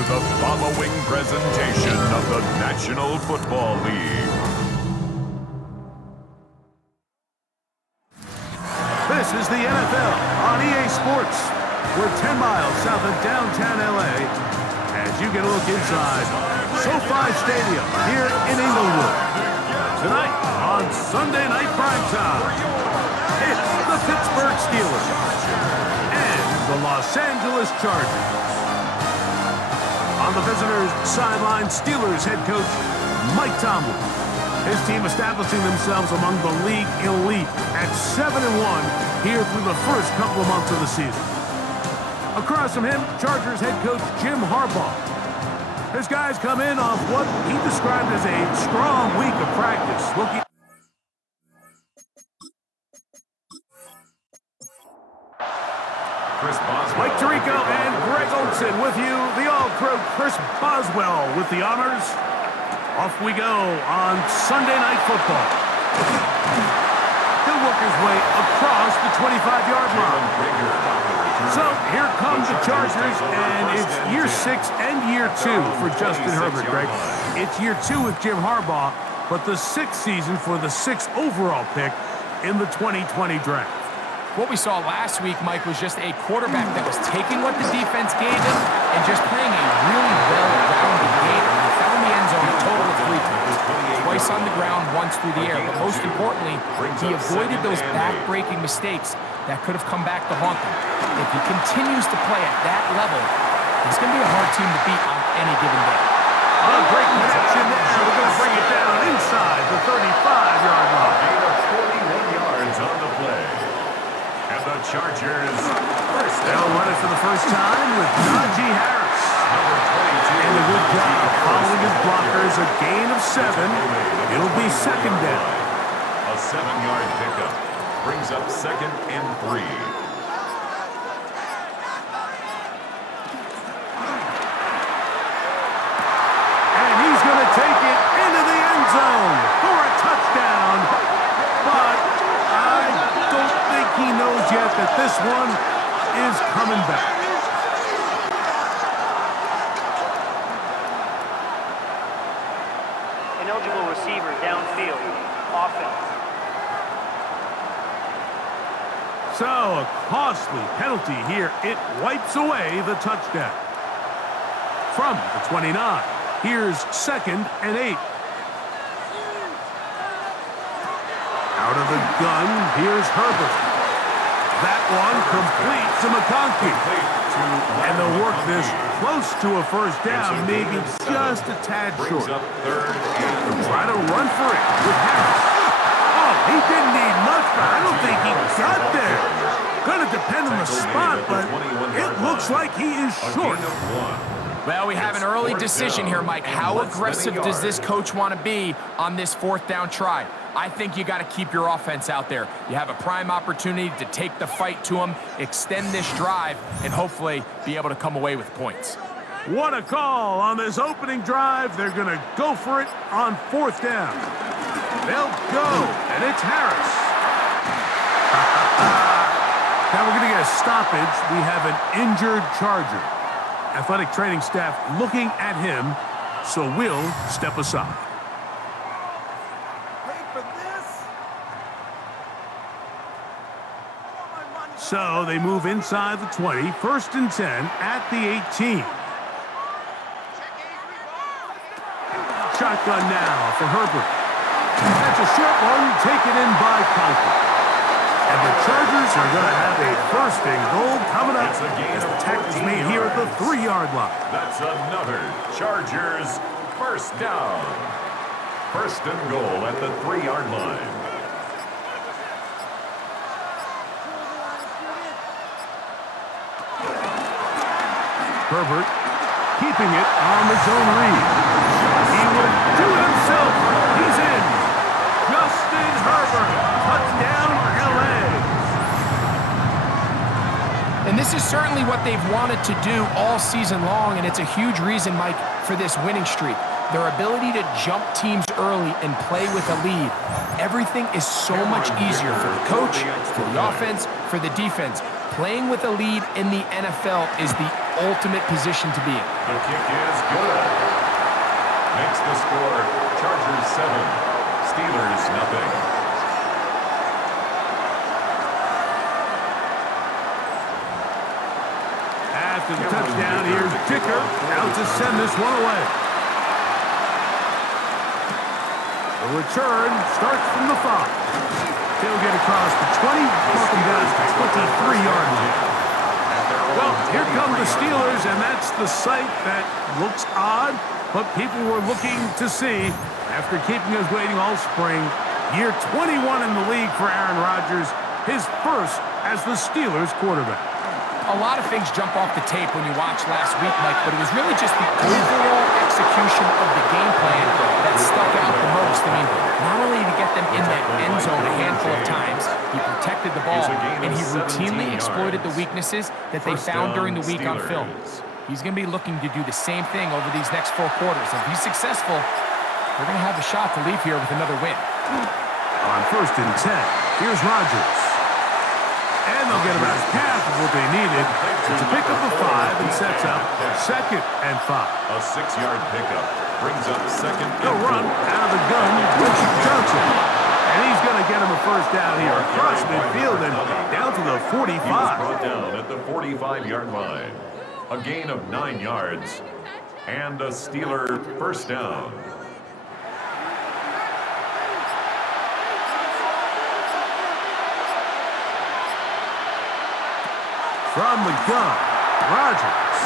to the following presentation of the National Football League. This is the NFL on EA Sports. We're 10 miles south of downtown LA as you get a look inside SoFi Stadium here in Inglewood. Tonight on Sunday Night Primetime, it's the Pittsburgh Steelers and the Los Angeles Chargers. On the visitors' sideline, Steelers head coach Mike Tomlin. His team establishing themselves among the league elite at 7-1 here through the first couple of months of the season. Across from him, Chargers head coach Jim Harbaugh. His guys come in off what he described as a strong week of practice. Mike Tirico and Greg Olson with you. The All-Pro Chris Boswell with the honors. Off we go on Sunday Night Football. He'll work his way across the 25-yard line. So here come the Chargers, and it's year 6 and year 2 for Justin Herbert, Greg. It's year 2 with Jim Harbaugh, but the 6th season for the 6th overall pick in the 2020 draft. What we saw last week, Mike, was just a quarterback that was taking what the defense gave him and just playing a really well-rounded game. He found the end zone a total of 3 times. Twice on the ground, once through the air. But most importantly, he avoided those back-breaking mistakes that could have come back to haunt them. If he continues to play at that level, he's going to be a hard team to beat on any given day. A great connection there. We're going to bring it down inside the 35-yard line. Gain of 41 yards on the play. And the Chargers first down. They'll run it for the first time with Najee Harris. Number 22. And a good job following his blockers. A gain of 7. It'll be second down. A 7-yard pickup brings up 2nd and 3. And he's going to take it into the end zone for a touchdown. But I don't think he knows yet that this one is coming back. Ineligible receiver downfield. Offense. So, a costly penalty here. It wipes away the touchdown. From the 29, here's 2nd and 8. Out of the gun, here's Herbert. That one complete to McConkey. And they'll work this close to a first down, maybe just a tad short. Try to run for it with Harris. Oh, he didn't need much, but I don't think he got there. Gonna depend on the spot, but it looks like he is short. Well, we have an early decision here, Mike. How aggressive does this coach want to be on this 4th down try? I think you got to keep your offense out there. You have a prime opportunity to take the fight to them, extend this drive, and hopefully be able to come away with points. What a call on this opening drive. They're going to go for it on 4th down. They'll go, and it's Harris. Now we're going to get a stoppage. We have an injured Charger. Athletic training staff looking at him, so we'll step aside. So they move inside the 20, 1st and 10 at the 18. Shotgun now for Herbert. That's a short one taken in by Conklin. And the Chargers are going to have a 1st and goal coming up as the tackle is made here at the 3-yard line. That's another Chargers 1st down. 1st and goal at the 3-yard line. Herbert keeping it on the zone read. He will do it himself. He's in. Justin Herbert. Touchdown, LA. And this is certainly what they've wanted to do all season long, and it's a huge reason, Mike, for this winning streak. Their ability to jump teams early and play with a lead. Everything is so much easier for the coach, for the offense, for the defense. Playing with a lead in the NFL is the ultimate position to be in. The kick is good. Makes the score Chargers 7, Steelers nothing. After the touchdown, here's Dicker out to send this one away. The return starts from the 5. He'll get across the 20, welcome down to the 23-yard line. Well, here come the Steelers, and that's the sight that looks odd, but people were looking to see after keeping us waiting all spring. Year 21 in the league for Aaron Rodgers, his first as the Steelers quarterback. A lot of things jump off the tape when you watch last week, Mike, but it was really just the overall execution of the game plan that stuck out the most. I mean, not only did he get them in that end zone a handful of times, he protected the ball, and he routinely exploited the weaknesses that they found during the week on film. He's going to be looking to do the same thing over these next 4 quarters. If he's successful, they're going to have a shot to leave here with another win. On 1st and 10, here's Rodgers. And they'll get about half of what they needed to pick up the 5 and sets up 2nd and 5. A 6-yard pickup brings up 2nd and 4. They'll run out of the gun, Richard Johnson. And he's going to get him a first down here across midfield and down to the 45. He was brought down at the 45-yard line. A gain of 9 yards and a Steeler first down. From the gun, Rodgers.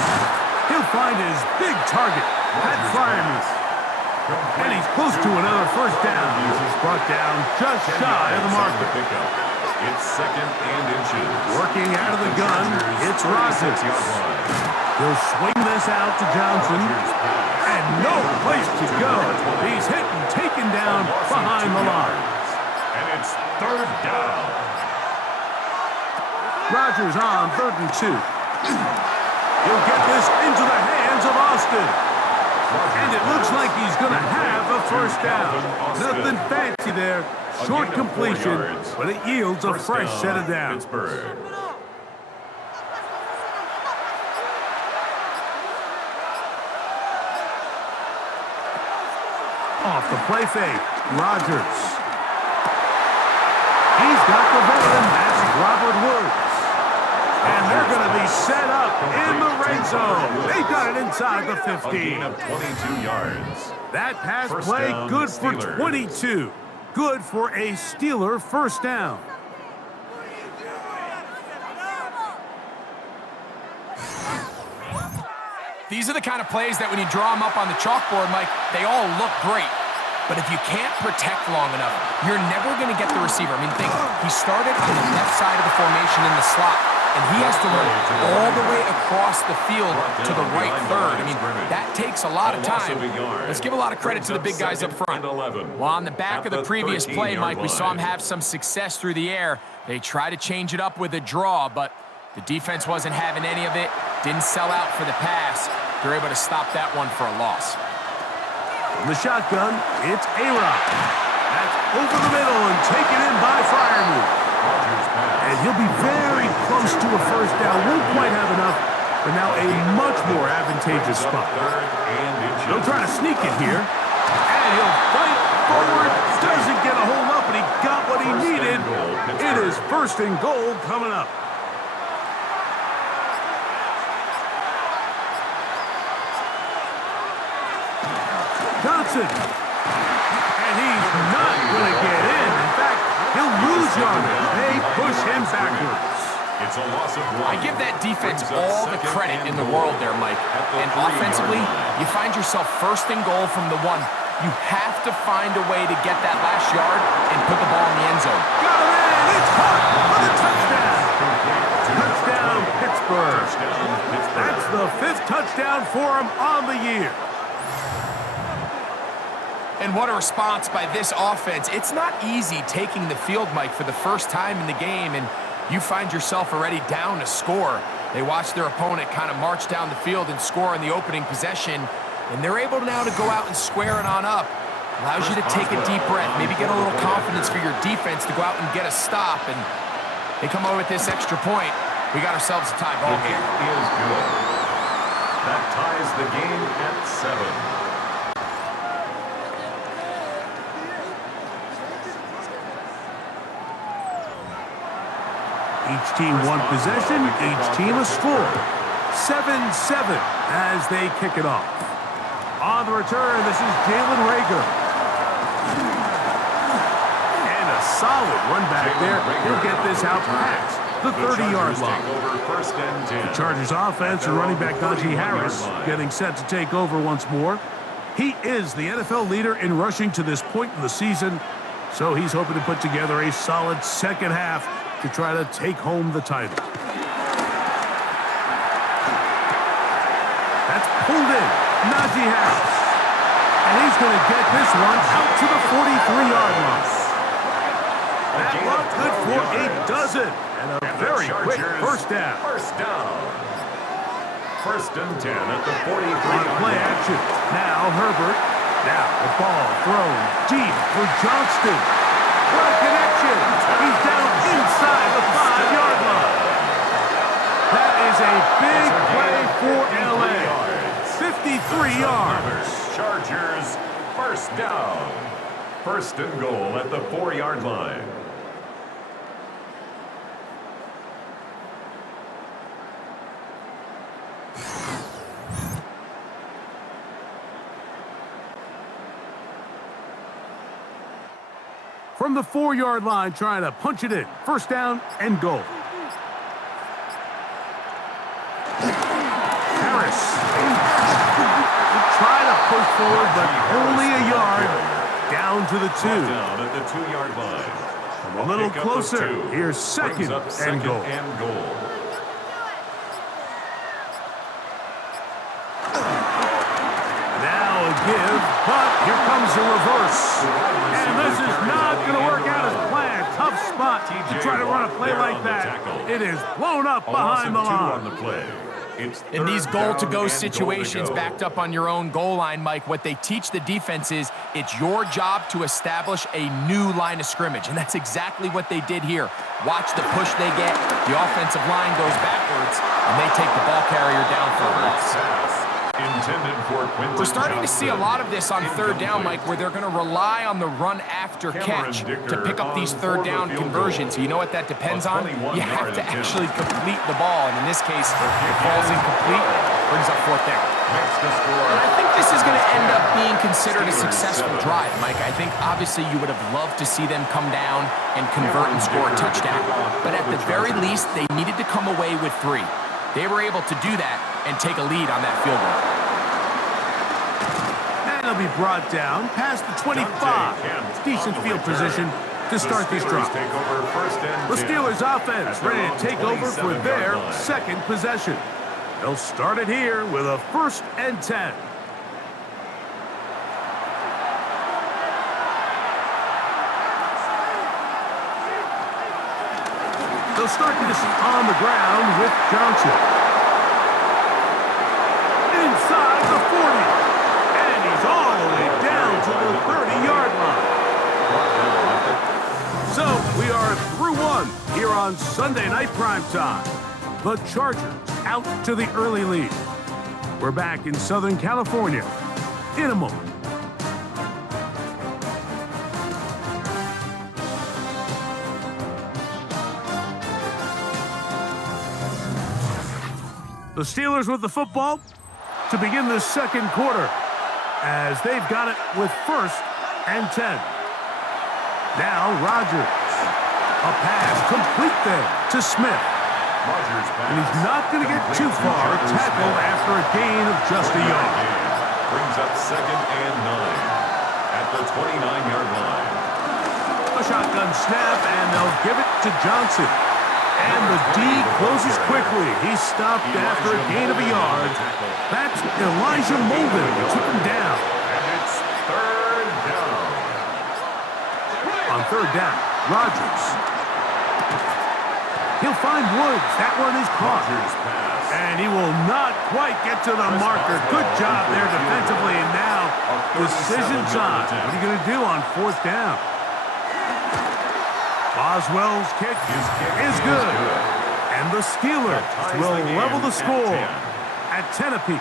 He'll find his big target, Pat Fryermuth. And he's close to another first down. He's brought down just shy of the marker. It's 2nd and inches. Working out of the gun, it's Rodgers. He'll swing this out to Johnson. And no place to go. He's hit and taken down behind the line. And it's 3rd down. Rodgers on 3rd and 2. He'll get this into the hands of Austin. And it looks like he's going to have a first down. Nothing fancy there. Short completion, but it yields a fresh set of downs. Pittsburgh. Off the play fake, Rodgers. He's got the veteran, that's Robert Woods. And they're going to be set up in the red zone. They got it inside the 15. A gain of 22 yards. That pass First play, down, good for Steelers. 22. Good for a Steeler first down. These are the kind of plays that when you draw them up on the chalkboard, Mike, they all look great. But if you can't protect long enough, you're never going to get the receiver. I mean, think, he started on the left side of the formation in the slot, and he has to run all the way across the field to the right third. I mean, that takes a lot of time. Let's give a lot of credit to the big guys up front. Well, on the back of the previous play, Mike, we saw him have some success through the air. They try to change it up with a draw, but the defense wasn't having any of it. Didn't sell out for the pass. They're able to stop that one for a loss. From the shotgun, it's A-Rod. That's over the middle and taken in by Fryermuth. And he'll be very close to a first down. Won't quite have enough, but now a much more advantageous spot. He'll try to sneak it here. And he'll fight forward. Doesn't get a hold up, but he got what he needed. It is 1st and goal coming up. Johnson. And he's not going to get in. In fact, he'll lose yardage. They push him backwards. It's a loss of 1. I give that defense all the credit in the world there, Mike. And offensively, you find yourself 1st and goal from the 1. You have to find a way to get that last yard and put the ball in the end zone. Got him in. It's caught for the touchdown. Touchdown, Pittsburgh. That's the 5th touchdown for him on the year. And what a response by this offense. It's not easy taking the field, Mike, for the first time in the game, and you find yourself already down to score. They watch their opponent kind of march down the field and score in the opening possession, and they're able now to go out and square it on up. Allows you to take a deep breath, maybe get a little confidence for your defense to go out and get a stop, and they come over with this extra point. We got ourselves a tie ball game. Is good. That ties the game at 7. Each team one possession, each team a score. 7-7 as they kick it off. On the return, this is Jalen Rager. And a solid run back there. He'll get this out past the 30-yard line. The Chargers offense and running back Najee Harris getting set to take over once more. He is the NFL leader in rushing to this point in the season, so he's hoping to put together a solid second half to try to take home the title. That's pulled in, Najee Harris. And he's going to get this one out to the 43-yard line. That one good for a dozen. And a very quick first down. First and 10 at the 43-yard line. Play action. Now Herbert. Now the ball thrown deep for Johnston. What a connection. He's down inside the 5-yard line. That is a big play for LA. 53 yards. Chargers first down. First and goal at the 4-yard line. From the 4-yard line, trying to punch it in. First down and goal. Harris. Try to push forward, but only a yard. Down to the 2. Down at the 2-yard line. A little closer. Here's second and goal. Now a give, but here comes a reverse. And this is not going to work out as planned. Tough spot to try to run a play like that. It is blown up behind the line. In these goal-to-go situations backed up on your own goal line, Mike, what they teach the defense is it's your job to establish a new line of scrimmage, and that's exactly what they did here. Watch the push they get. The offensive line goes backwards, and they take the ball carrier down for a loss. We're starting to see a lot of this on third down, Mike, where they're going to rely on the run after catch to pick up these third down conversions. You know what that depends on? You have to actually complete the ball, and in this case, it falls incomplete, brings up fourth down. And I think this is going to end up being considered a successful drive, Mike. I think obviously you would have loved to see them come down and convert and score a touchdown, but at the very least, they needed to come away with 3. They were able to do that and take a lead on that field goal. And he'll be brought down past the 25. Decent field position to start this drive. The Steelers offense ready to take over for their second possession. They'll start it here with a 1st and 10. They'll start this on the ground with Johnson. Inside the 40. And he's all the way down to the 30-yard line. So we are through 1 here on Sunday Night Primetime. The Chargers out to the early lead. We're back in Southern California in a moment. The Steelers with the football to begin the second quarter as they've got it with 1st and 10. Now Rodgers. A pass complete there to Smith. And he's not going to get too far. Tackled after a gain of just a yard. Brings up 2nd and 9 at the 29-yard line. A shotgun snap, and they'll give it to Johnson. And the D closes quickly. He's stopped after a gain of a yard. That's Elijah Molden who took him down. And it's 3rd down. On 3rd down, Rodgers. He'll find Woods. That one is caught. And he will not quite get to the marker. Good job there defensively. And now, decision time. What are you going to do on 4th down? Boswell's kick is good. And the Steelers will level the score at 10 apiece.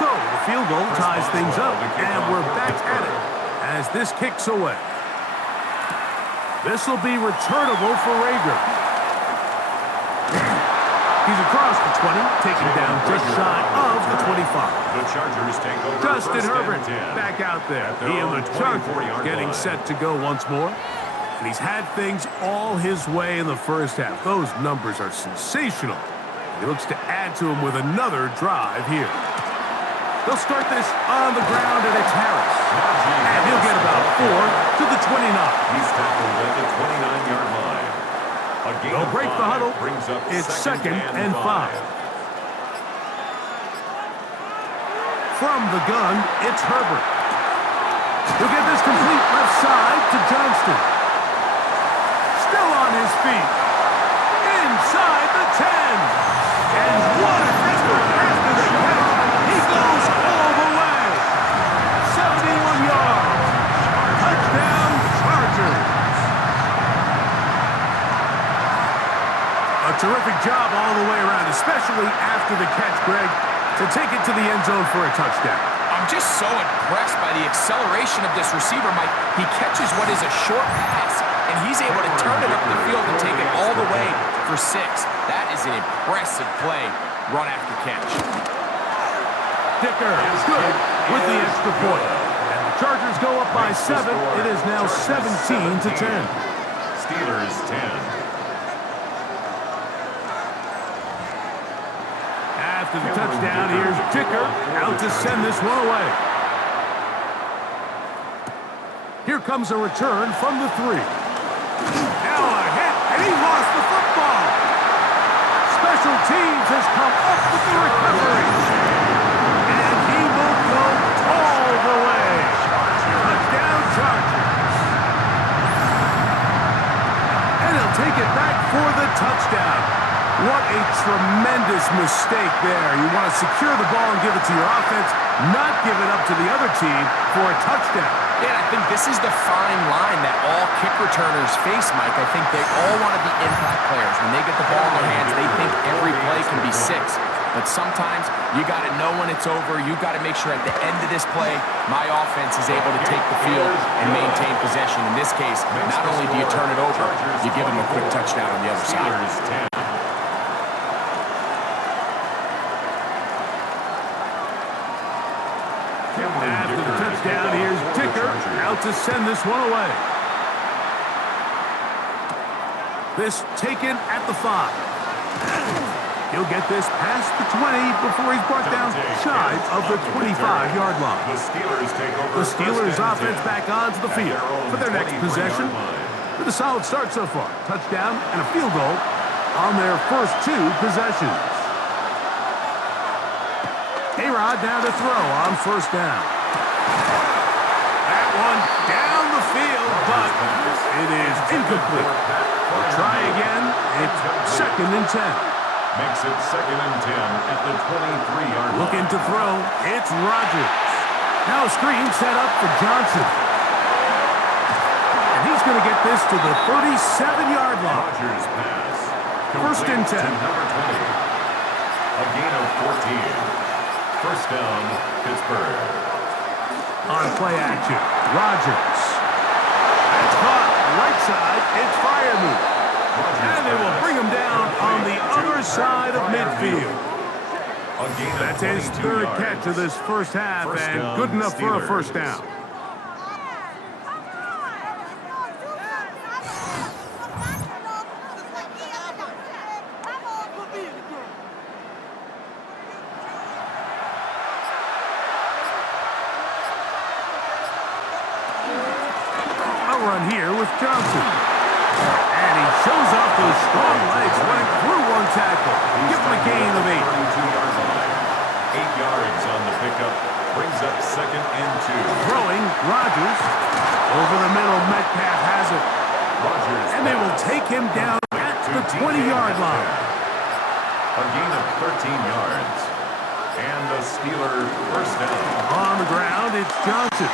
So the field goal ties things up, and we're back at it as this kicks away. This will be returnable for Rager. He's across the 20, taken down just shy of the 25. The Chargers take over. Justin Herbert 10. back out there. He and the Chargers getting set to go once more. And he's had things all his way in the first half. Those numbers are sensational. He looks to add to them with another drive here. They'll start this on the ground, and it's Harris. And he'll get about 4 to the 29. He's tackled at the 29-yard line. They'll break the huddle. It's second and 5. From the gun, it's Herbert. He'll get this complete left side to Johnston. Still on his feet. Inside the 10. And what a effort after the catch. He goes all the way. 71 yards. Touchdown, Chargers. A terrific job all the way around, especially after the catch, Greg, to take it to the end zone for a touchdown. I'm just so impressed by the acceleration of this receiver, Mike. He catches what is a short pass, and he's able to turn it up the field and take it all the way for 6. That is an impressive play, run after catch. Dicker is good with the extra point. And the Chargers go up by 7. It is now 17 to 10. Steelers 10. After the touchdown, here's Dicker out to send this one away. Here comes a return from the 3. Now a hit, and he lost the football. Special teams has come up with the recovery. And he will go all the way. Touchdown, Chargers. And he'll take it back for the touchdown. What a tremendous mistake there. You want to secure the ball and give it to your offense, not give it up to the other team for a touchdown. Yeah, I think this is the fine line that all kick returners face, Mike. I think they all want to be impact players. When they get the ball in their hands, they think every play can be 6. But sometimes you got to know when it's over. You got to make sure at the end of this play, my offense is able to take the field and maintain possession. In this case, not only do you turn it over, you give them a quick touchdown on the other side. After the touchdown, here's Dicker out to send this one away. This taken at the 5. He'll get this past the 20 before he's brought down shy of the 25-yard line. The Steelers offense back onto the field for their next possession with a solid start so far. Touchdown and a field goal on their first 2 possessions. A-Rod now to throw on first down. That one down the field, but it is incomplete. We'll try again. It's second and 10. Makes it second and 10 at the 23-yard line. Looking to throw. It's Rodgers. Now a screen set up for Johnson. And he's going to get this to the 37-yard line. Rodgers pass. First and 10. Number 20. A gain of 14. First down, Pittsburgh. On play action, Rodgers. That's caught right side. It's Freiermuth. And they will bring him down on the other side of midfield. That's his 3rd catch of this first half, and good enough for a first down. Run here with Johnson. And he shows off those strong legs, went through one tackle. Give him a gain of 8. 32-yard line. 8 yards on the pickup. Brings up second and 2. Throwing, Rodgers. Over the middle, Metcalf has it. Rodgers. And they will take him down at the 20-yard line. A gain of 13 yards. And a Steeler first down. On the ground, it's Johnson.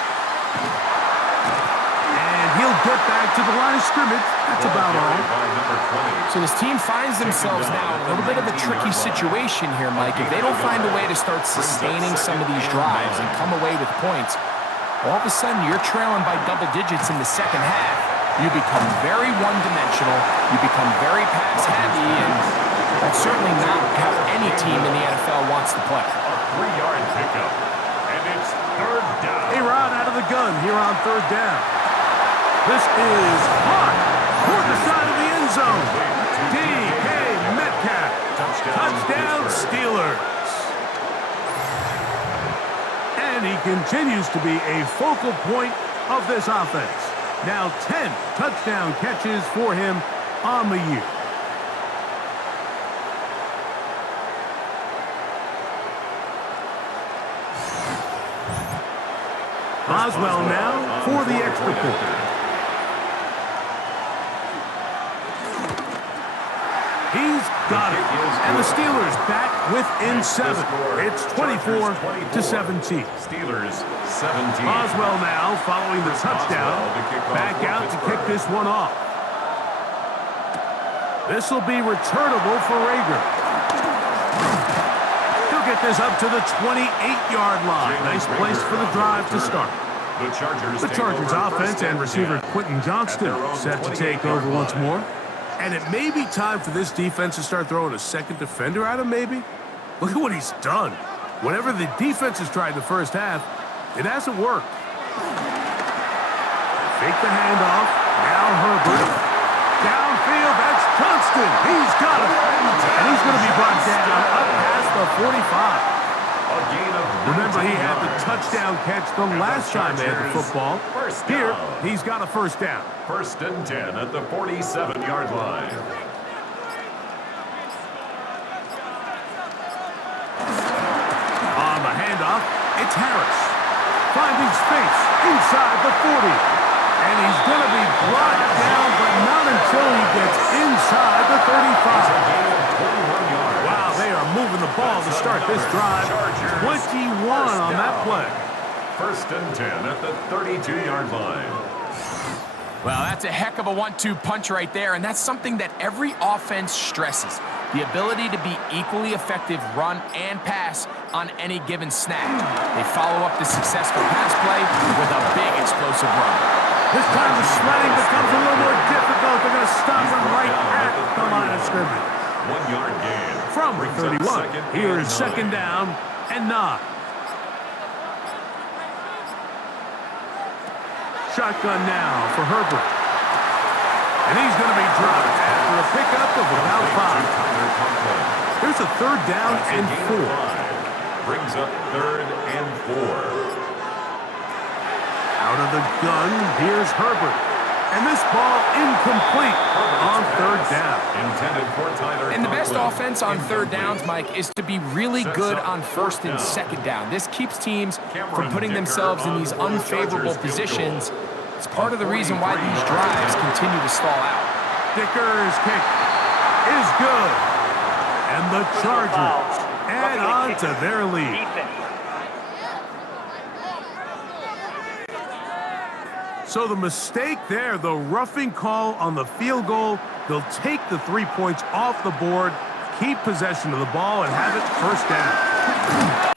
he'll get back to the line of scrimmage. That's about all. So this team finds themselves now in a little bit of a tricky situation here, Mike. If they don't find a way to start sustaining some of these drives and come away with points, all of a sudden you're trailing by double digits in the second half. You become very one-dimensional. You become very pass-heavy, and that's certainly not how any team in the NFL wants to play. A 3-yard pickup, and it's third down. A-Rod out of the gun here on third down. This is caught toward the side of the end zone. DK Metcalf. Touchdown Steelers. And he continues to be a focal point of this offense. Now 10 touchdown catches for him on the year. Boswell now for the extra point. He's got it. And the Steelers back within 7. It's 24-17. Steelers 17. Boswell now following the touchdown. Back out to kick this one off. This will be returnable for Rager. He'll get this up to the 28-yard line. Nice place for the drive to start. The Chargers offense and receiver Quentin Johnston set to take over once more. And it may be time for this defense to start throwing a second defender at him, maybe. Look at what he's done. Whatever the defense has tried in the first half, it hasn't worked. Fake the handoff. Now Herbert. Downfield, that's Johnston. He's got it. And he's going to be brought down up past the 45. Remember, he had the touchdown catch the last time they had the football. Here, he's got a first down. First and 10 at the 47-yard line. On the handoff, it's Harris. Finding space inside the 40. And he's going to be brought down, but not until he gets inside the 35. Wow, they are moving the ball to start this drive. 21 on that play. First and 10 at the 32-yard line. Well, that's a heck of a 1-2 punch right there, and that's something that every offense stresses. The ability to be equally effective run and pass on any given snap. They follow up the successful pass play with a big explosive run. This time the sledding becomes a little more difficult. They're going to stop him right at the line of scrimmage. 1-yard gain. From the 31, here is second down and 9. Shotgun now for Herbert. And he's going to be dropped after a pickup of about 5. Here's a third down and 4. Brings up third and 4. Out of the gun, here's Herbert. And this ball incomplete on third down. And the best offense on third downs, Mike, is to be really good on first and second down. This keeps teams from putting themselves in these unfavorable positions. It's part of the reason why these drives continue to stall out. Dicker's kick is good. And the Chargers add on to their lead. So the mistake there, the roughing call on the field goal, they'll take the 3 points off the board, keep possession of the ball, and have it first down.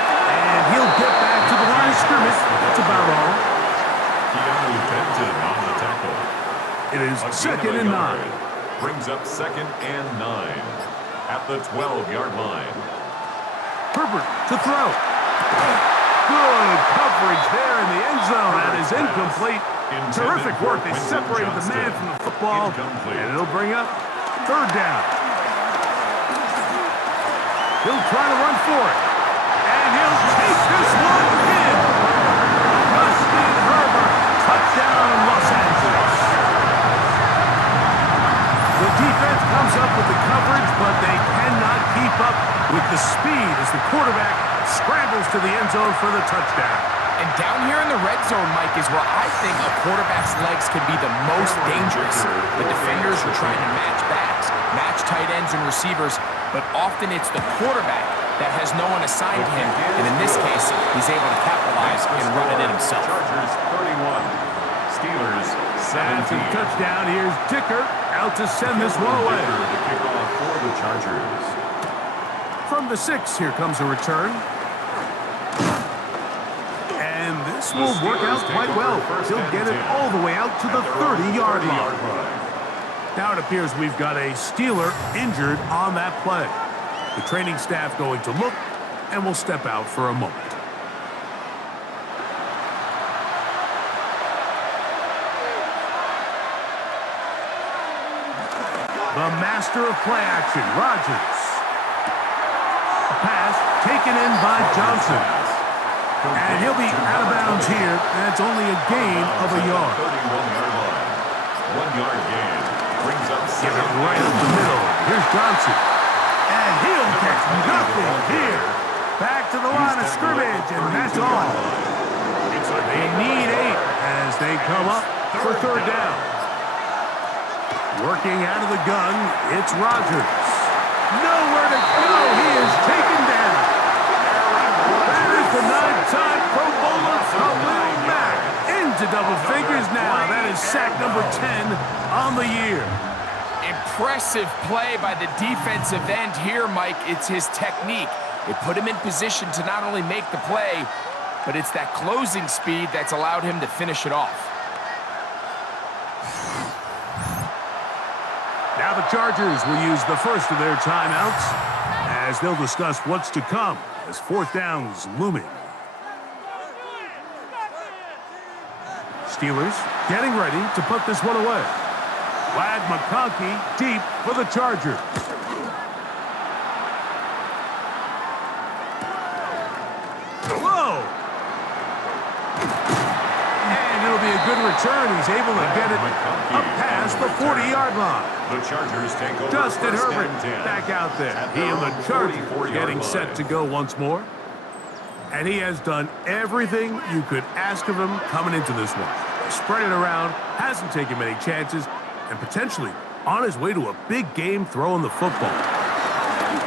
And he'll get back to the line of scrimmage. That's about all. Keanu Benton on the tackle. It is second and 9. Brings up second and 9 at the 12-yard line. Herbert to throw. Good coverage there in the end zone. That is incomplete. Terrific work. They separated the man from the football, and it'll bring up third down. He'll try to run for it, and he'll take this one in. Justin Herbert, touchdown Los Angeles. The defense comes up with the coverage, but they cannot keep up with the speed as the quarterback scrambles to the end zone for the touchdown. And down here in the red zone, Mike, is where I think a quarterback's legs can be the most dangerous. The defenders are trying to match backs, match tight ends and receivers, but often it's the quarterback that has no one assigned to him, and in this case, he's able to capitalize and run it in himself. Chargers 31, Steelers That's a 17. touchdown. Here's Dicker out to send this one away. The kickoff for the Chargers. From the 6, here comes a return. And this will work out quite well. He'll get it all the way out to the 30-yard line. Now it appears we've got a Steeler injured on that play. The training staff going to look, and will step out for a moment. The master of play action, Rodgers. A pass taken in by Johnson. And he'll be out of bounds here. That's only a gain of a yard. 31-yard line. 1-yard gain. Brings up Give it right up the middle. Here's Johnson. And he'll get nothing here. Back to the line of scrimmage, and that's all. They need 8 as they come up for third down. Working out of the gun, it's Rodgers. Nowhere to go. He is taken down. That is the 9-time Pro Bowler, Khalil Mack. Into double figures now. That is sack number 10 on the year. Impressive play by the defensive end here, Mike. It's his technique. It put him in position to not only make the play, but it's that closing speed that's allowed him to finish it off. Now the Chargers will use the first of their timeouts as they'll discuss what's to come as fourth down's looming. Steelers getting ready to put this one away. Glad McConkey deep for the Chargers. Whoa! And it'll be a good return. He's able to get it up past the 40-yard line. The Chargers take over. Justin first Herbert and 10. back out there. He and the Chargers getting set to go once more. And he has done everything you could ask of him coming into this one. Spread it around, hasn't taken many chances, and potentially on his way to a big game throwing the football.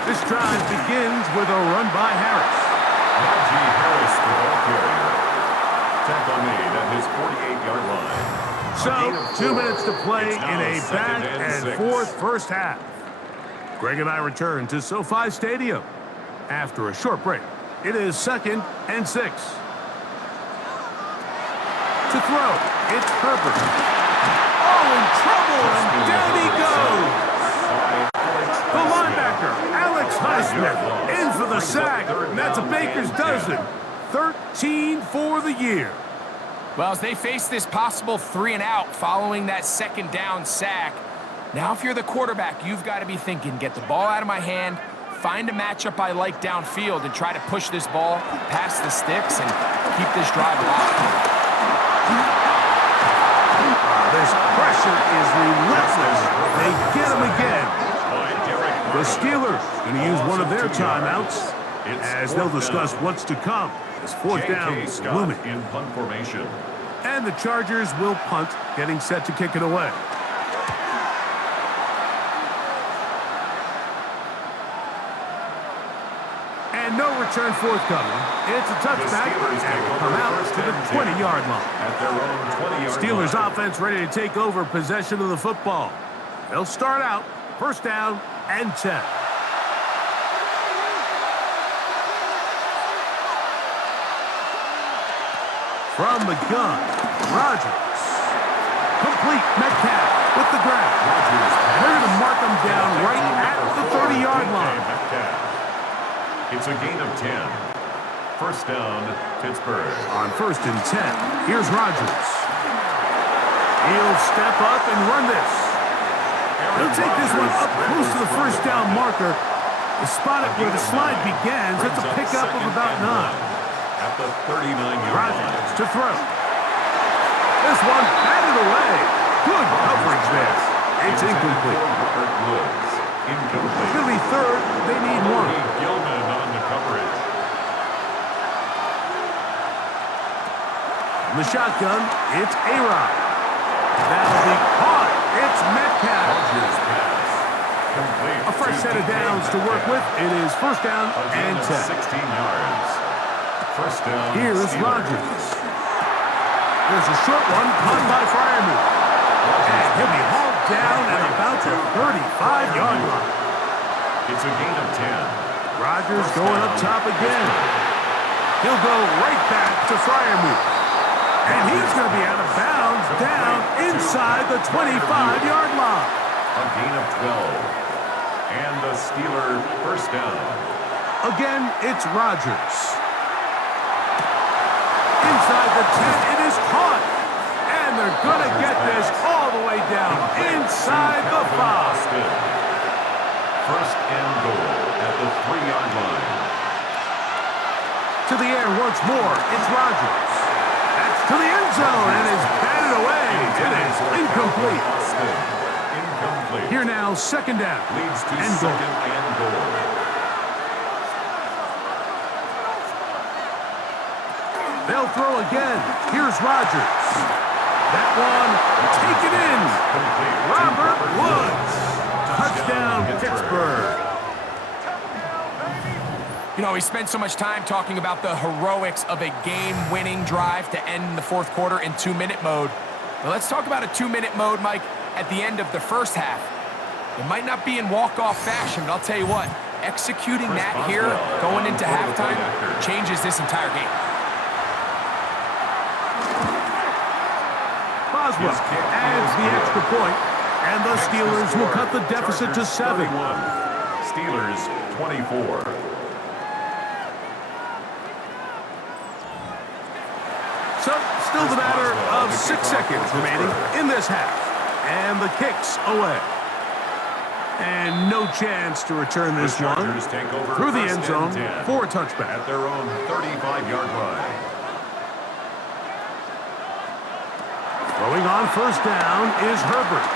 This drive begins with a run by Harris. Najee Harris, the ball carrier. Tackle made at his 48-yard line. So, 2 minutes to play in a back and 6. forth first half. Greg and I return to SoFi Stadium. After a short break, it is 2nd and 6. To throw, it's Herbert. Oh, in trouble, and down he goes. The linebacker, Alex Highsmith, in for the sack. And that's a baker's dozen. 13 for the year. Well, as they face this possible 3-and-out following that second down sack, now if you're the quarterback, you've got to be thinking, get the ball out of my hand, find a matchup I like downfield, and try to push this ball past the sticks and keep this drive alive. This pressure is relentless. They get him again. The Steelers going to use one of their timeouts as they'll discuss what's to come as fourth down is looming. In punt formation. And the Chargers will punt, getting set to kick it away. And no return forthcoming. It's a touchback, and will come out to the 20-yard line. At their own 20-yard Steelers line. offense ready to take over possession of the football. They'll start out first down and 10. From the gun, Rodgers. Complete Metcalf with the grab. They're going to mark him down right at the 30-yard line. It's a gain of 10. First down, Pittsburgh. On 1st and 10, here's Rodgers. He'll step up and run this. He'll take this one up close to the first down marker. The spot it where the slide begins. That's a pickup of about 9. At the 39-yard Rodgers line. to throw. This one batted away. Good coverage there. It's incomplete. Incomplete. It'll be third. They need one. Gilman on the coverage. From the shotgun, it's A-Rod. That'll be caught. It's Metcalf. Rodgers pass. Complete. A fresh set of downs to work with. It is first down A gain and of 10. 16 yards. First down. Here's Steelers. Rodgers. There's a short one caught by Fryermuth. the 35-yard line. It's a gain of 10. Rodgers going up top again. He'll go right back to Freiermuth. And he's going to be out of bounds down inside the 25-yard line. A gain of 12. And the Steeler first down. Again, it's Rodgers. Inside the 10, it is caught. And they're going to get this all the way down inside the 5. First and goal at the 3-yard line. To the air once more, it's Rodgers. That's to the end zone and is batted away. It is incomplete. Incomplete. Here now, second down. Leads to and second and goal. They'll throw again. Here's Rodgers. That one taken in. Robert Woods. Touchdown, Pittsburgh. You know, we spent so much time talking about the heroics of a game-winning drive to end the fourth quarter in 2-minute mode. Now let's talk about a 2-minute mode, Mike, at the end of the first half. It might not be in walk-off fashion, but I'll tell you what, executing that here going into halftime changes this entire game. Boswell adds the extra point, and the Steelers will cut the deficit to 7. Steelers 24. So, still the matter of 6 seconds remaining in this half. And the kick's away. And no chance to return this one through the end zone for a touchback. At their own 35-yard line. Throwing on first down is Herbert.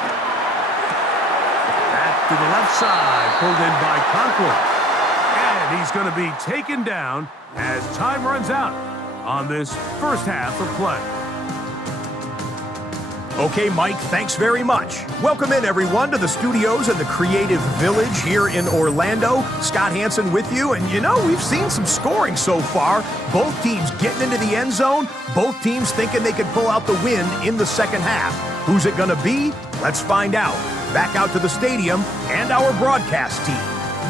Back to the left side, pulled in by Conklin. And he's going to be taken down as time runs out on this first half of play. Okay, Mike, thanks very much. Welcome in, everyone, to the studios in the Creative Village here in Orlando. Scott Hansen with you, and you know, we've seen some scoring so far. Both teams getting into the end zone, both teams thinking they could pull out the win in the second half. Who's it going to be? Let's find out. Back out to the stadium and our broadcast team,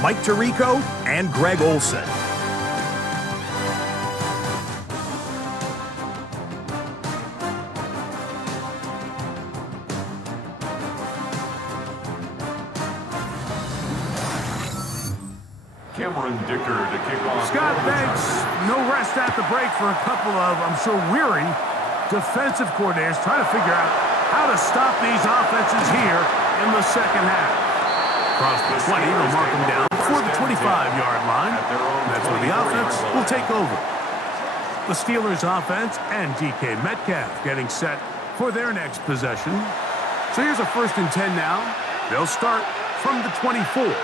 Mike Tirico and Greg Olson. To kick off. Scott, thanks. No rest at the break for a couple of, I'm sure, weary defensive coordinators trying to figure out how to stop these offenses here in the second half. Across the 20, they'll mark them down before the 25-yard line. That's where the offense will take over. The Steelers' offense and DK Metcalf getting set for their next possession. So here's a 1st and 10 now. They'll start from the 24.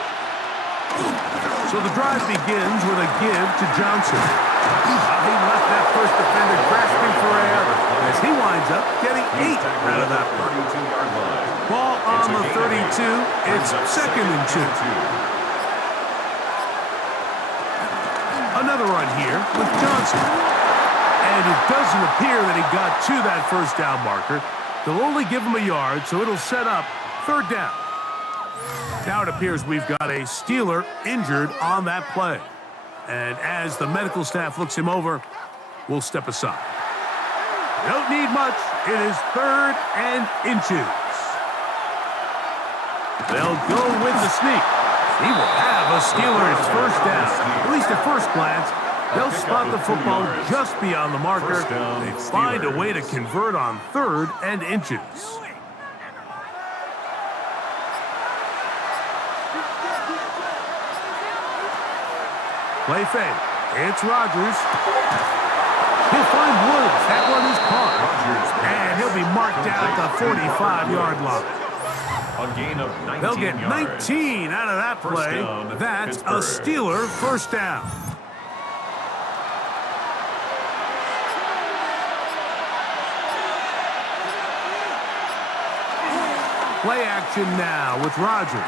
So the drive begins with a give to Johnson. He left that first defender grasping for air as he winds up getting 8 out of that one. Ball on the 32. It's 2nd and 2. Another run here with Johnson. And it doesn't appear that he got to that first down marker. They'll only give him a yard, so it'll set up 3rd down. Now it appears we've got a Steeler injured on that play. And as the medical staff looks him over, we'll step aside. Don't need much. It is 3rd and inches. They'll go with the sneak. He will have a Steelers first down. At least at first glance, they'll spot the football just beyond the marker. They find a way to convert on 3rd and inches. Play fake. It's Rodgers. He'll find Woods. That one is caught. And he'll be marked down at the 45-yard line. A gain of 19 They'll get 19 yards. out of that play. That's a Steeler first down. Play action now with Rodgers.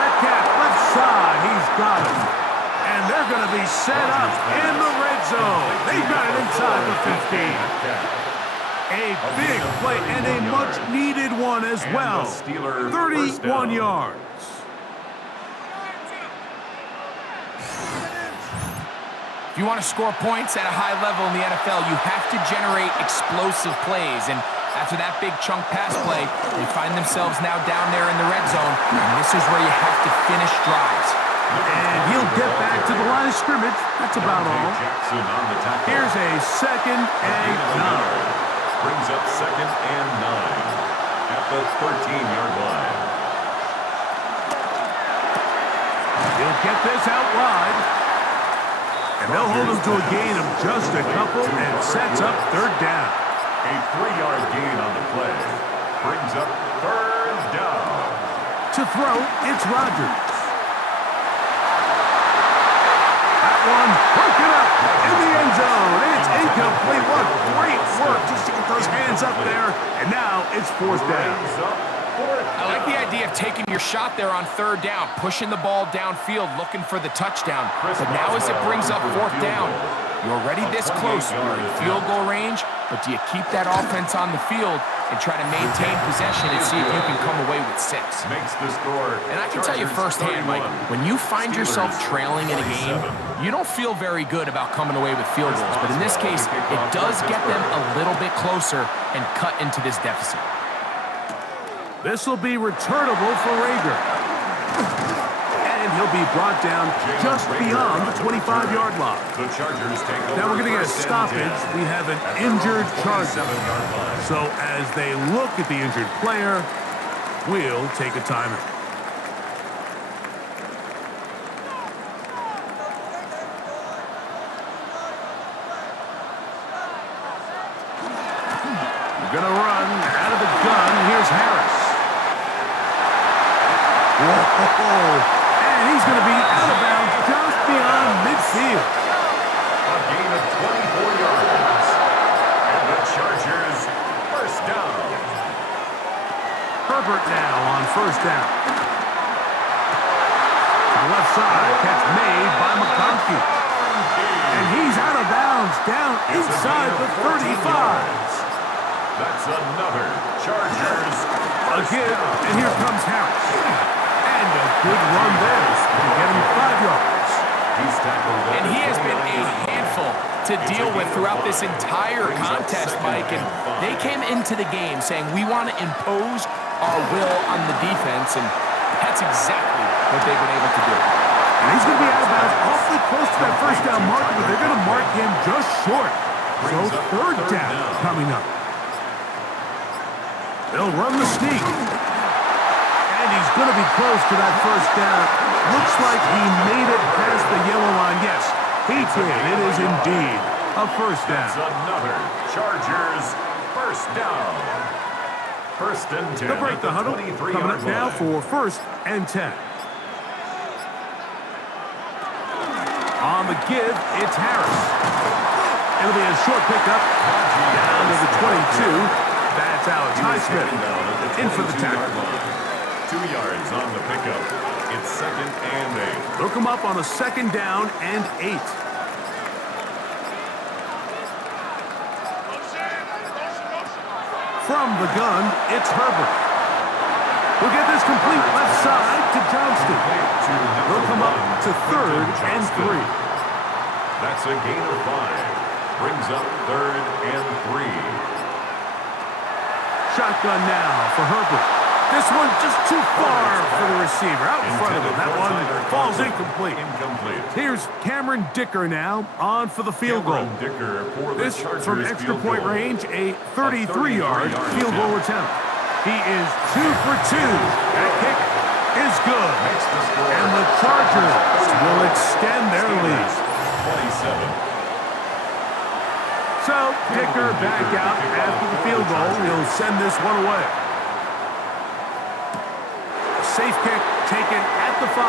Metcalf left side. He's got him. And they're going to be set up in the red zone. They've got it inside the 15. A big play and a much-needed one. one as And well. the Steeler 31 yards. If you want to score points at a high level in the NFL, you have to generate explosive plays. And after that big chunk pass play, they find themselves now down there in the red zone, and this is where you have to finish drives. And he'll get back to the line of scrimmage. That's about all. Jackson on the tackle. Here's a 2nd and 9. Brings up 2nd and 9 at the 13-yard line. He'll get this out wide. And they'll hold him to a gain of just a couple and sets up 3rd down. A 3-yard gain on the play. Brings up 3rd down. To throw, it's Rodgers. That one broken up in the end zone. It's incomplete. What great work just to get those hands up there. And now it's 4th down. I like the idea of taking your shot there on 3rd down, pushing the ball downfield, looking for the touchdown. But now as it brings up 4th down, you're already this close. You're in field goal range, but do you keep that offense on the field and try to maintain possession and see if you can come away with 6? Makes the score. And I can tell you firsthand, Mike, when you find yourself trailing in a game, you don't feel very good about coming away with field goals. But in this case, it does get them a little bit closer and cut into this deficit. This will be returnable for Rager. And he'll be brought down just beyond the 25-yard line. The Chargers take over. Now we're going to get a stoppage. We have an injured Charger. So as they look at the injured player, we'll take a timeout. We're going to run out of the gun. Here's Harris. Whoa. And he's going to be out of bounds just beyond midfield. A gain of 24 yards. And the Chargers first down. Herbert now on 1st down. To the left side, catch made by McConkey. And he's out of bounds down inside the 35. That's another Chargers A give, and here comes Harris. And a good run there to get him 5 yards. He's tackled. And he has been a handful to deal with throughout this entire contest, Mike. And they came into the game saying, we want to impose our will on the defense, and that's exactly what they've been able to do. And he's going to be out of bounds awfully close to that 1st down mark, but they're going to mark him just short. So 3rd down coming up. They'll run the sneak. And he's going to be close to that 1st down. Looks like he made it past the yellow line. Yes, he did. It is indeed a 1st down. That's another Chargers first down. 1st and 10. They'll break the huddle. Coming up now for 1st and 10. On the give, it's Harris. It'll be a short pickup down to the 22. That's Alex Highsmith in for the tackle. 2 yards on the pickup. It's 2nd and 8. They'll come up on a 2nd down and 8. From the gun, it's Herbert. We'll get this complete left side to Johnston. They'll come up to 3rd and 3. That's a gain of 5. Brings up 3rd and 3. Shotgun now for Herbert. This one just too far for the receiver. Out in front of him. That one falls incomplete. Here's Cameron Dicker now on for the field goal. This from extra point range, a 33-yard field goal attempt. He is 2 for 2. That kick is good. And the Chargers will extend their lead. 27. So, Dicker back out after the field goal. He'll send this one away. Safe kick taken at the 5.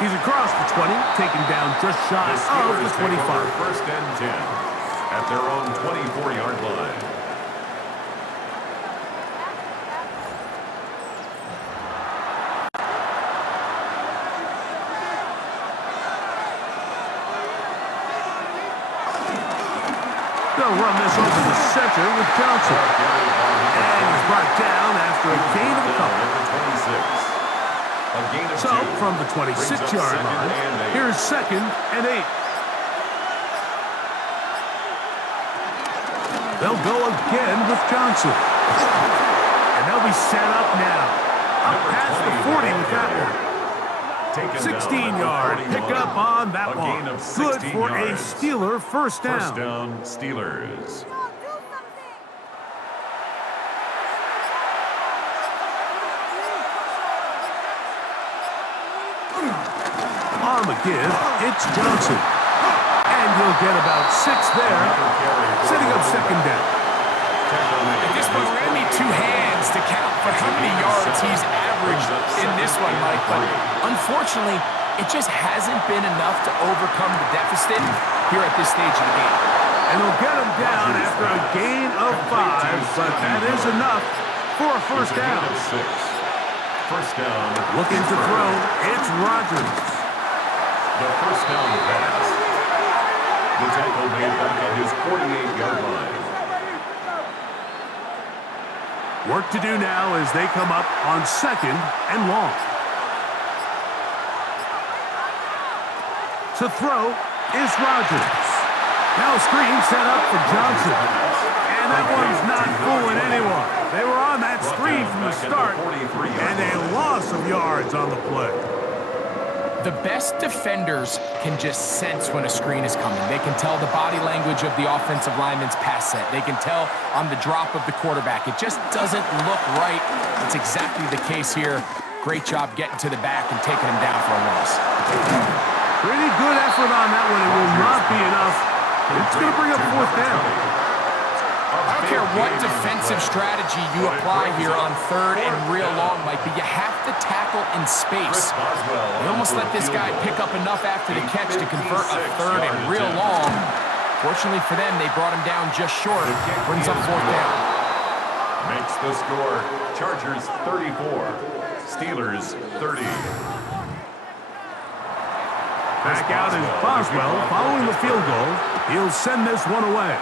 He's across the 20, taken down just shy of the 25. 1st and 10 at their own 24-yard line. They'll run this over the center with Johnson. And he's from the 26-yard line. Here's 2nd and 8. They'll go again with Johnson. And they'll be set up now. Up past the 40 with that one. 16-yard pickup on that one. Good for a Steeler first down. First down, Steelers. On the give, it's Johnson. And he'll get about 6 there, setting up 2nd down. At this point, we're going to need 2 hands to count for how many yards he's averaged in this one, Mike. But unfortunately, it just hasn't been enough to overcome the deficit here at this stage of the game. And he'll get him down after a gain of 5, but that is enough for a first down. First down. Looking to throw, it's Rodgers. The first down pass. The tackle made back at his 48-yard line. Work to do now as they come up on 2nd and long. To throw is Rodgers. Now a screen set up for Johnson. And that one's not fooling anyone. They were on that screen from the start, and a loss of yards on the play. The best defenders can just sense when a screen is coming. They can tell the body language of the offensive lineman's pass set. They can tell on the drop of the quarterback. It just doesn't look right. It's exactly the case here. Great job getting to the back and taking him down for a loss. Pretty good effort on that one. It will not be enough. It's going to bring up 4th down. I don't care what defensive strategy you apply here on 3rd and real long, Mike, but you have to tackle in space. They almost let this guy pick up enough after the catch to convert a 3rd and real long. Fortunately for them, they brought him down just short. Brings up 4th down. Makes the score Chargers 34, Steelers 30. Back out is Boswell following the field goal. He'll send this one away.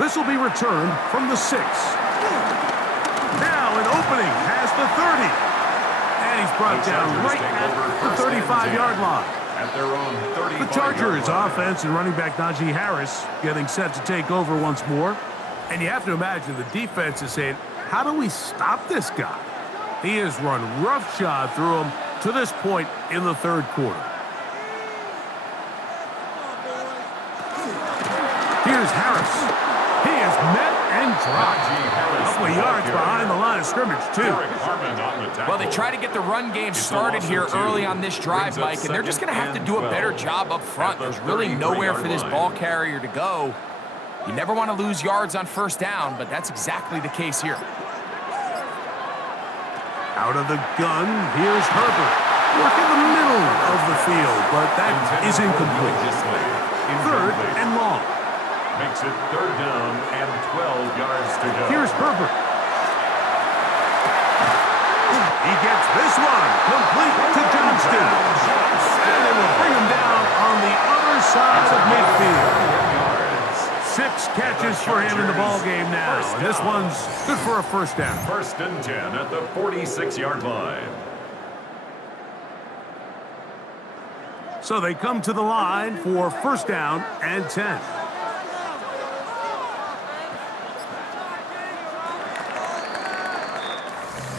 This will be returned from the 6. Now an opening past the 30. And he's brought down right at the 35-yard line. At their own 35-yard line. The Chargers offense and running back Najee Harris getting set to take over once more. And you have to imagine the defense is saying, how do we stop this guy? He has run roughshod through him to this point in the 3rd quarter. Here's Harris. He is met and dropped. A couple of yards behind the line of scrimmage, too. Well, they try to get the run game started here early on this drive, Mike, and they're just going to have to do a better job up front. There's really nowhere for this ball carrier to go. You never want to lose yards on 1st down, but that's exactly the case here. Out of the gun, here's Herbert. Work in the middle of the field, but that is incomplete. 3rd and long. Makes it 3rd down and 12 yards to go. Here's Herbert. He gets this one complete to Johnston. And they will bring him down on the other side of midfield. 6 catches for him in the ball game now. And this one's good for a first down. 1st and 10 at the 46-yard line. So they come to the line for 1st down and 10.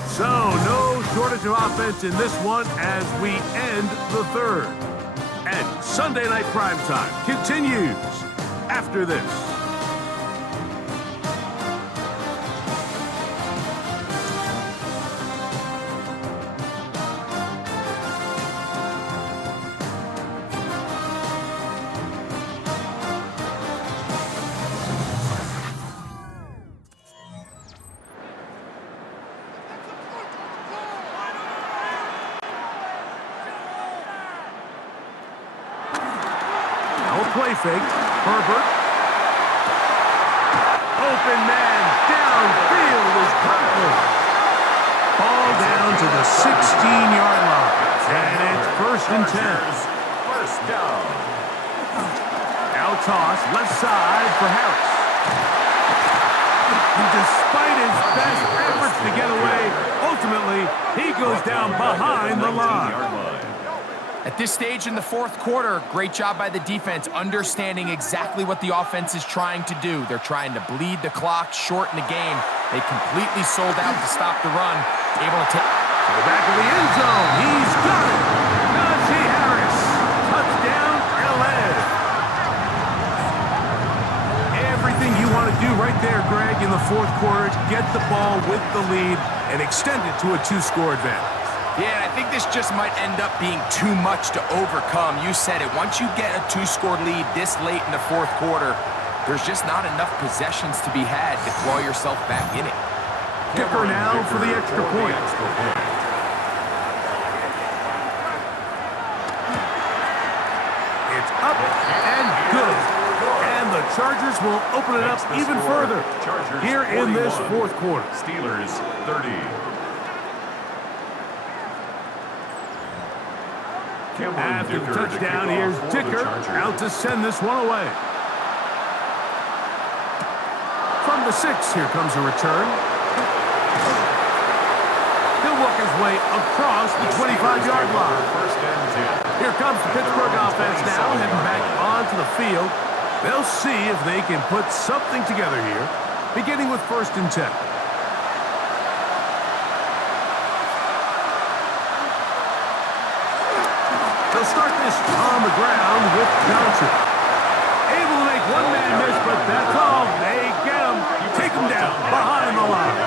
So no shortage of offense in this one as we end the 3rd. And Sunday Night Primetime continues after this. Play fake. Herbert. Open man downfield is Conklin. Ball down to the 16-yard line. And it's 1st and 10. First down. Now toss left side for Harris. And despite his best efforts to get away, ultimately, he goes down behind the line. At this stage in the fourth quarter, great job by the defense, understanding exactly what the offense is trying to do. They're trying to bleed the clock, shorten the game. They completely sold out to stop the run, able to take... To the back of the end zone, he's got it! Najee Harris, touchdown, LA. Everything you want to do right there, Greg, in the fourth quarter, get the ball with the lead and extend it to a 2-score advantage. Yeah, I think this just might end up being too much to overcome. You said it. Once you get a 2-score lead this late in the fourth quarter, there's just not enough possessions to be had to claw yourself back in it. Kicker now for the extra point. It's up and good. And the Chargers will open it up even further here in this fourth quarter. Steelers 30. After the touchdown, here's Dicker out to send this one away. From the 6, here comes a return. He'll work his way across the 25-yard line. Here comes the Pittsburgh offense now, heading back onto the field. They'll see if they can put something together here, beginning with 1st and 10. They'll start this on the ground with Johnson. Able to make one man miss, but that's all. They get him. Take him down behind the line.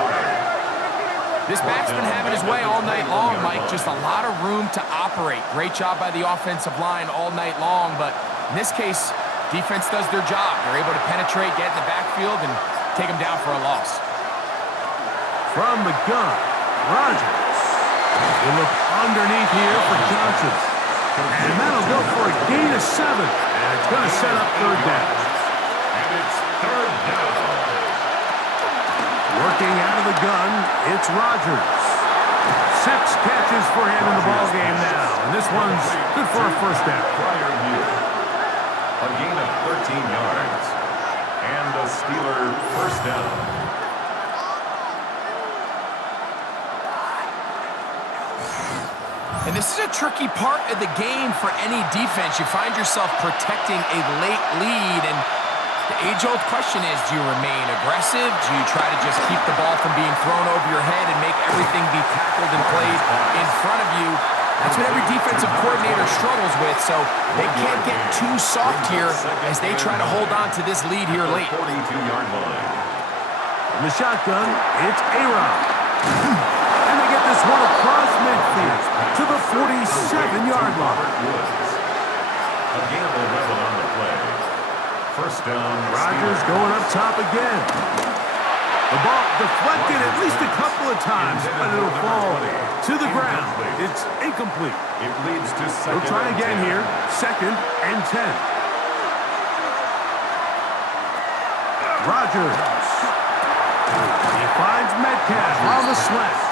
This back's been having his way all night long, Mike. Just a lot of room to operate. Great job by the offensive line all night long, but in this case, defense does their job. They're able to penetrate, get in the backfield, and take him down for a loss. From the gun, Rodgers. They look underneath here for Johnson. And that'll go for a gain of 7. And it's going to set up 3rd down. And it's 3rd down. Working out of the gun, it's Rodgers. 6 catches for him in the ballgame now. And this one's good for a 1st down. Prior view. A gain of 13 yards. And a Steeler 1st down. And this is a tricky part of the game for any defense. You find yourself protecting a late lead, and the age-old question is, do you remain aggressive? Do you try to just keep the ball from being thrown over your head and make everything be tackled and played in front of you? That's what every defensive coordinator struggles with, so they can't get too soft here as they try to hold on to this lead here late. 42-yard line. In the shotgun, it's A-Rod. And they get this one across midfield to the 47-yard line. A gain of 11 on the play. 1st down. Rodgers going up top again. The ball deflected at least a couple of times, but it'll fall to the ground. It's incomplete. It leads to 2nd. They'll try again here. 2nd and 10. Rodgers. He finds Metcalf on the slant.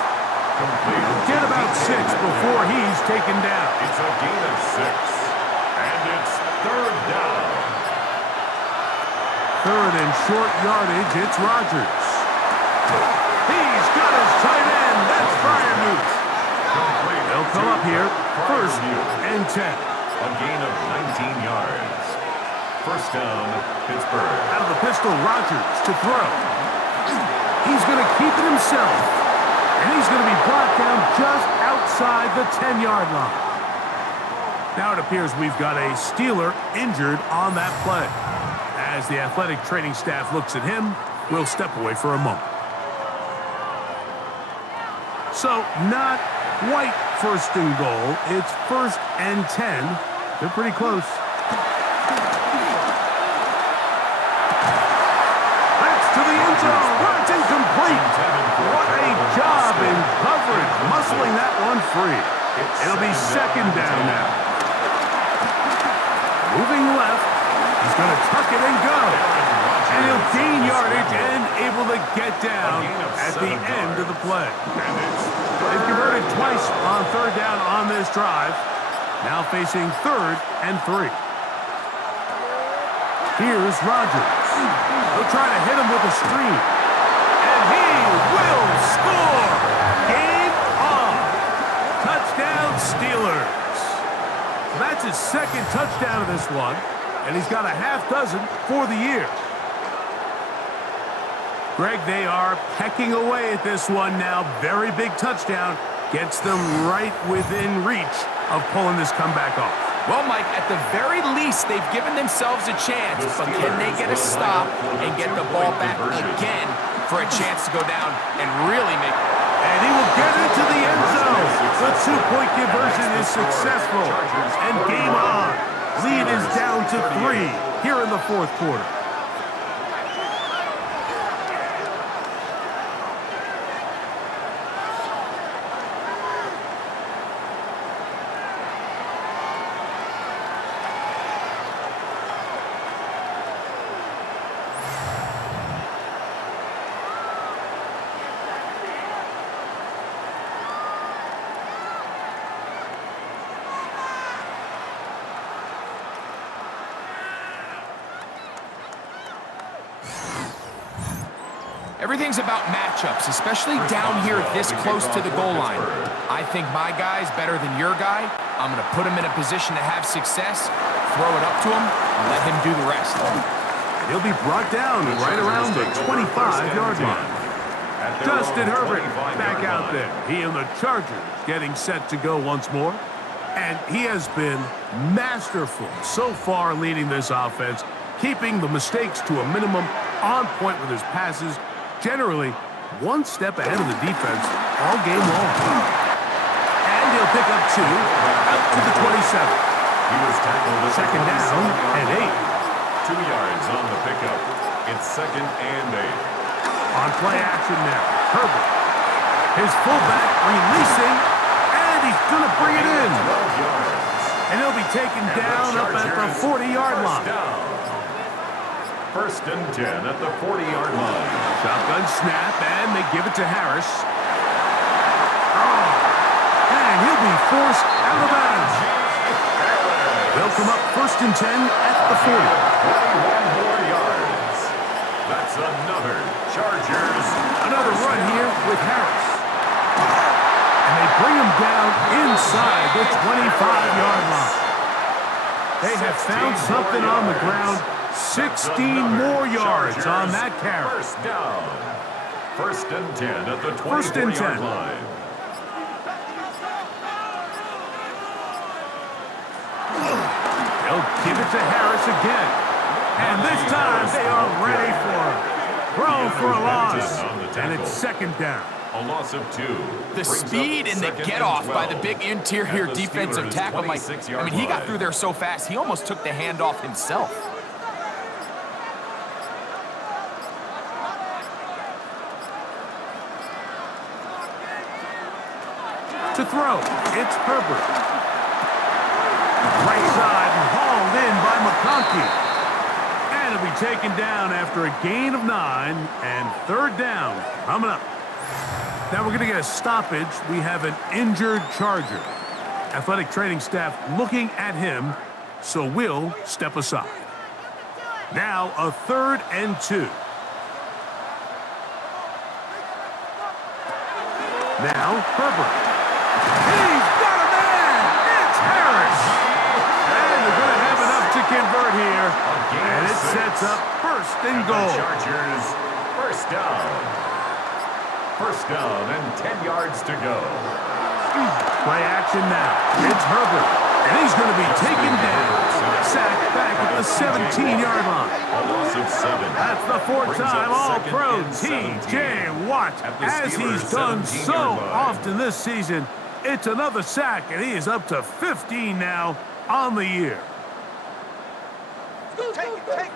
Get about 6 before he's taken down. It's a gain of 6. And it's 3rd down. 3rd and short yardage, it's Rodgers. He's got his tight end. That's Freiermuth. They'll come up here. 1st and 10. A gain of 19 yards. 1st down, Pittsburgh. Out of the pistol, Rodgers to throw. He's going to keep it himself. And he's going to be brought down just outside the 10-yard line. Now it appears we've got a Steeler injured on that play. As the athletic training staff looks at him, we'll step away for a moment. So, not quite 1st and goal. It's 1st and 10. They're pretty close. That's to the end zone. But it's incomplete. What a job in coverage, muscling that one free. It'll be 2nd down now. Moving left, he's going to tuck it and go. And he'll gain yardage and able to get down at the end of the play. They've converted twice on 3rd down on this drive. Now facing 3rd and 3. Here's Rodgers. They'll try to hit him with a screen. And he will score! Game out of this one, and he's got a half dozen for the year. Greg, they are pecking away at this one now. Very big touchdown. Gets them right within reach of pulling this comeback off. Well, Mike, at the very least, they've given themselves a chance, but can they get a stop and get the ball back again for a chance to go down and really make it? And he will get into the end zone. The two-point conversion is successful. And game on. Lead is down to 3 here in the fourth quarter. Everything's about matchups, especially down here this close to the goal line. I think my guy's better than your guy. I'm going to put him in a position to have success, throw it up to him, and let him do the rest. And he'll be brought down right around the 25-yard line. Justin Herbert back out there. He and the Chargers getting set to go once more. And he has been masterful so far leading this offense, keeping the mistakes to a minimum, on point with his passes, generally one step ahead of the defense all game long. And he'll pick up 2 out to the 27. He was tackled at Second down and 8. 2 yards on the pickup. It's second and 8. On play action now, Herbert. His fullback releasing, and he's going to bring it in. 12 yards. And he'll be taken down up at the 40-yard line. First and 10 at the 40-yard line. Shotgun snap, and they give it to Harris. Oh, and he'll be forced out of bounds. They'll come up first and 10 at the 40. 21 more yards. That's another Chargers. Another run here with Harris. And they bring him down inside the 25-yard line. They have found something on the ground. 16 more yards on that carry. First down. First and 10 at the 24-yard line. They'll give it to Harris again. And this time they are ready for him. Throw for a loss. And it's second down. A loss of 2. The speed and the get-off by the big interior defensive tackle, Mike. I mean, he got through there so fast, he almost took the handoff himself. To throw, it's Herbert. Right side and hauled in by McConkey. And it'll be taken down after a gain of 9 and third down coming up. Now we're going to get a stoppage. We have an injured Charger. Athletic training staff looking at him, so we'll step aside. Now a 3rd and 2. Now Herbert. He's got a man! It's Harris! And they're going to have enough to convert here. And it sets up first and goal. Chargers, first down. First down and 10 yards to go. Play action now. It's Herbert. And he's going to be taken down. Sacked back at the 17-yard line. A loss of 7. That's the 4-time All-Pro T.J. Watt. As he's done so often this season, it's another sack, and he is up to 15 now on the year. Take it.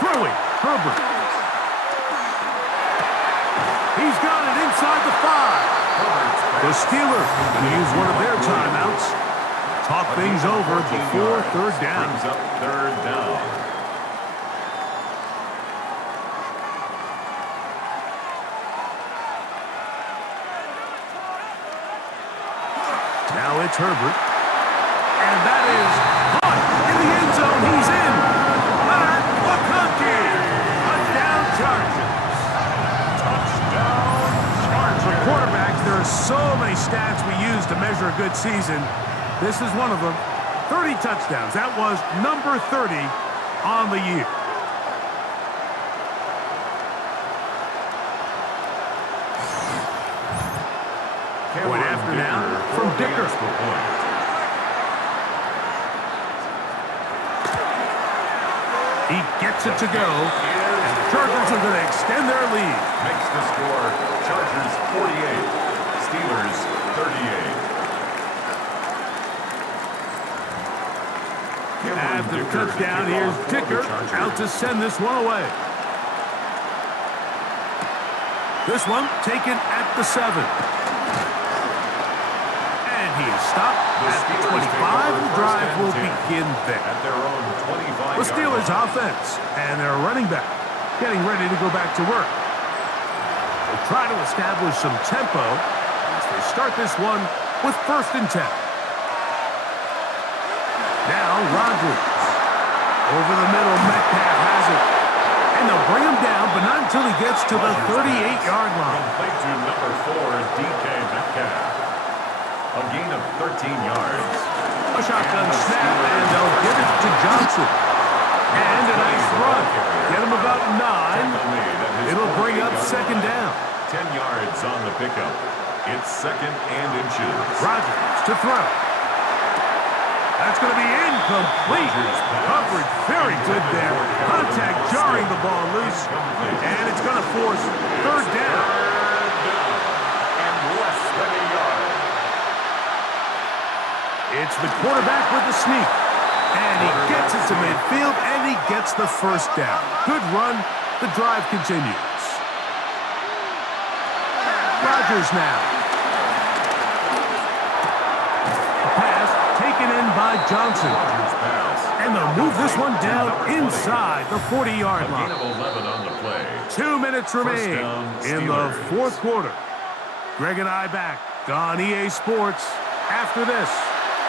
Throwing, Herbert. He's got it inside the 5. The Steelers going to use one of their timeouts. Talk things over before third down. Brings up third down. Now it's Herbert. And that is caught in the end zone. He's in. McConkey. Touchdown Chargers. Touchdown stats we use to measure a good season. This is one of them. 30 touchdowns. That was number 30 on the year. Point after now from Dicker. He gets it to go. And the Chargers are going to extend their lead. Makes the score Chargers 48, Steelers 38. After the touchdown, here's Dicker out to send this one away. This one taken at the 7. And he is stopped at the 25. The drive will begin there. At their own 25. The Steelers offense and their running back getting ready to go back to work. They'll try to establish some tempo as they start this one with 1st and 10. Now Rodgers. Over the middle, Metcalf has it. And they'll bring him down, but not until he gets to the 38-yard line. Complete to number 4, DK Metcalf. A gain of 13 yards. A shotgun snap, and they'll give it to Johnson. And a nice run. Get him about 9. It'll bring up 2nd down. 10 yards on the pickup. It's 2nd and inches. Rodgers to throw. That's going to be incomplete. Coverage very good there. Contact jarring the ball loose. And it's going to force 3rd down. And less than a yard. It's the quarterback with the sneak. And he gets it to midfield, and he gets the 1st down. Good run. The drive continues. Rodgers now. By Johnson. And they'll move this one down inside the 40-yard line. 11 on the play. 2 minutes remain in the 4th quarter. Greg and I back on EA Sports after this.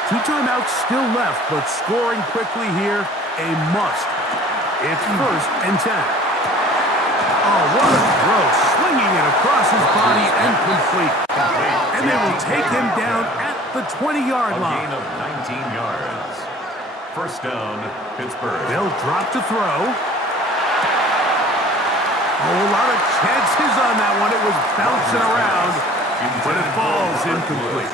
2 timeouts still left, but scoring quickly here, a must. It's 1st and 10. Oh, what a throw. Swinging it across his body and complete. And they will take him down at the 20-yard line. A gain of 19 yards. 1st down, Pittsburgh. They'll drop to throw. Oh, a lot of chances on that one. It was bouncing around, but it falls incomplete.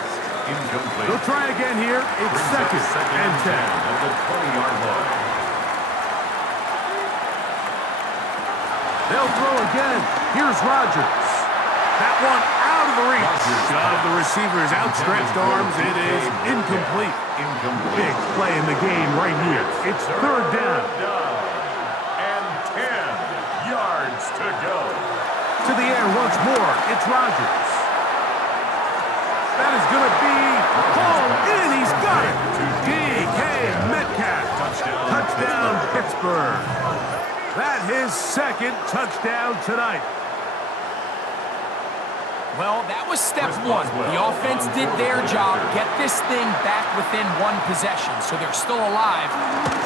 They'll try again here. It's 2nd and 10. At the 20-yard line. They'll throw again. Here's Rodgers. That one out of the reach of the receiver's outstretched arms. It is incomplete. Big play in the game right here. It's 3rd down. And 10 yards to go. To the air once more. It's Rodgers. That is going to be hauled in. He's got it. DK Metcalf. Touchdown, Pittsburgh. That his 2nd touchdown tonight. Well, that was step 1. The offense did their job, get this thing back within 1 possession, so they're still alive.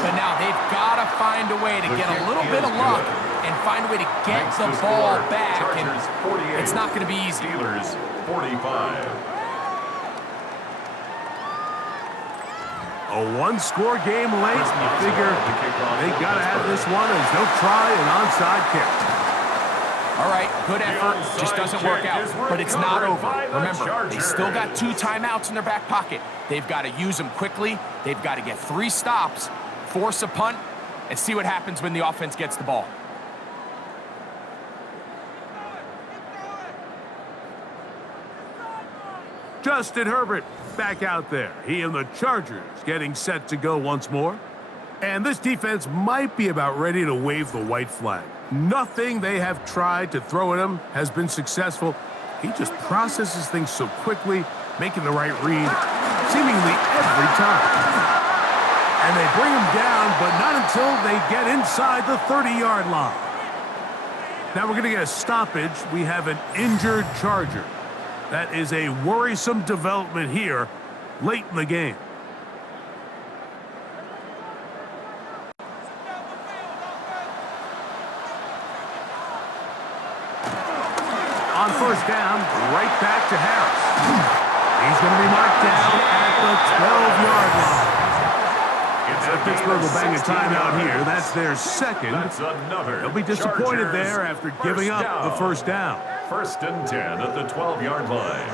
But now they've got to find a way to get a little bit of luck and find a way to get the ball back. And it's not going to be easy. Steelers 45. A 1-score game late. You figure they got to have this one as they'll try an onside kick. All right, good effort. Just doesn't work out, but it's not over. Remember, they still got 2 timeouts in their back pocket. They've got to use them quickly. They've got to get 3 stops, force a punt, and see what happens when the offense gets the ball. Justin Herbert back out there. He and the Chargers getting set to go once more. And this defense might be about ready to wave the white flag. Nothing they have tried to throw at him has been successful. He just processes things so quickly, making the right read seemingly every time. And they bring him down, but not until they get inside the 30-yard line. Now we're going to get a stoppage. We have an injured Charger. That is a worrisome development here late in the game. On 1st down, right back to Harris. He's going to be marked down at the 12-yard line. Pittsburgh will bang a timeout here. That's their second. That's another. They'll be disappointed Chargers there after giving up the first down. 1st and 10 at the 12-yard line.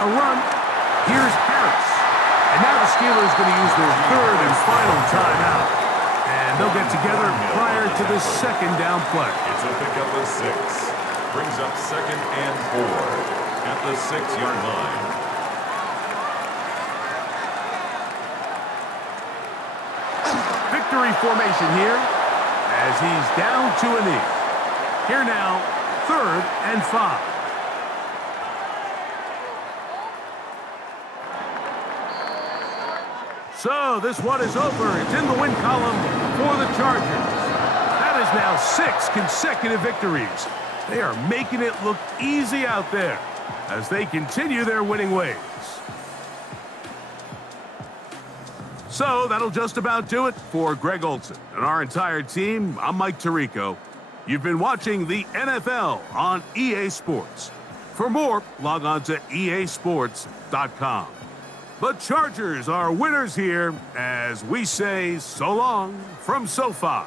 A run. Here's Harris. And now the Steelers going to use their third and final timeout. And they'll get together prior to the second down play. It's a pickup of 6. Brings up 2nd and 4 at the 6-yard line. Victory formation here as he's down to a knee. Here now, 3rd and 5. So this one is over. It's in the win column for the Chargers. That is now 6 consecutive victories. They are making it look easy out there as they continue their winning ways. So that'll just about do it for Greg Olson and our entire team. I'm Mike Tirico. You've been watching the NFL on EA Sports. For more, log on to easports.com. The Chargers are winners here as we say so long from SoFi.